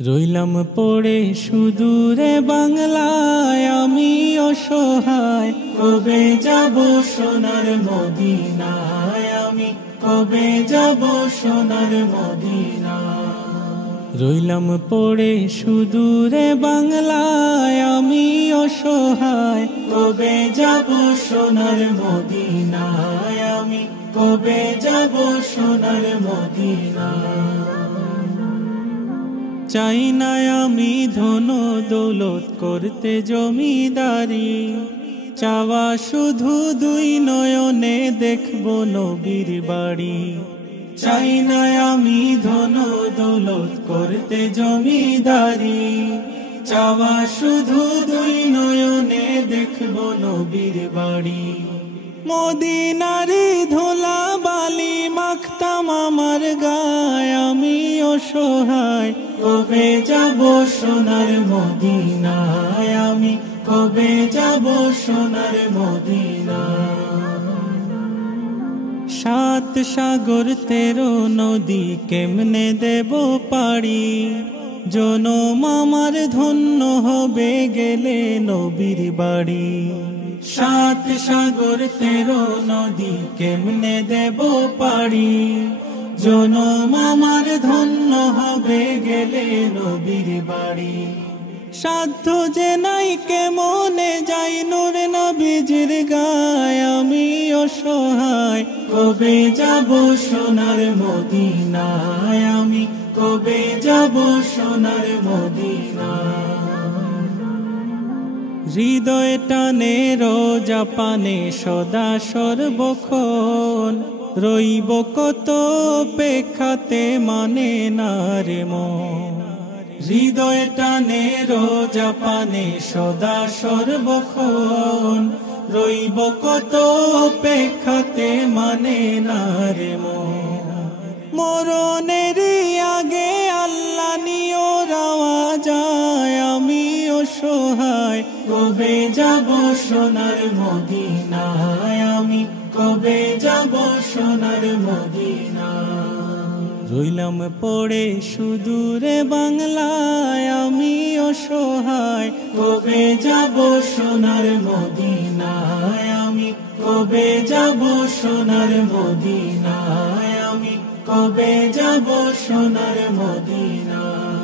রইলাম পড়ে সুদূরে বাংলায় আমি অসহায়, কবে যাব সোনার মদিনায়, আমি কবে যাব সোনার মদিনায়। রইলাম পড়ে সুদূরে বাংলায় আমি অসহায়, কবে যাব সোনার মদিনায়, আমি কবে যাব সোনার মদিনায়। চাই না আমি ধন দৌলত করতে জমিদারি, চাওয়া শুধু দুই নয়নে দেখব নবীর বাড়ি। চাই না আমি ধন দৌলত করতে জমিদারি, চাওয়া শুধু দুই নয়নে দেখব নবীর বাড়ি। মদিনারি ধুলা বালি মাখতাম আমার গায়, আমি অসহায়, কবে যাব সোনার মদিনায়, আমি কবে যাব সোনার মদিনায়। সাত সাগর 13 নদী কেমনে দেব পাড়ি, জনম আমার ধন্য হবে গেলে নবীর বাড়ি। সাত সাগর 13 নদী কেমনে দেব পাড়ি, জনম আমার ধন্য হবে গেলে নবীর বাড়ি। সাধ্য যে নাই কেমনে যাই নূর নবীজির গায়, আমি অসহায়, কবে যাব সোনার মদিনায়, আমি কবে যাব সোনার মদিনায়। হৃদয় টানে রোজা পানে সদা সর্বক্ষণ, রইব কত অপেক্ষাতে মানে না রে মন। হৃদয় টানে রোজা পানে সদা সর্বক্ষণ, রইব কত অপেক্ষাতে মানে না রে মন। মরণের আগে আল্লাহ নিও রাওয়া যায়, আমি অসহায়, কবে যাব সোনার মদিনায়, আমি কবে যাব সোনার মদিনায়। রইলাম পড়ে সুদূরে বাংলায় আমি অসহায়, কবে যাব সোনার মদিনায়, আমি কবে যাব সোনার মদিনায়, আমি কবে যাব সোনার মদিনায়।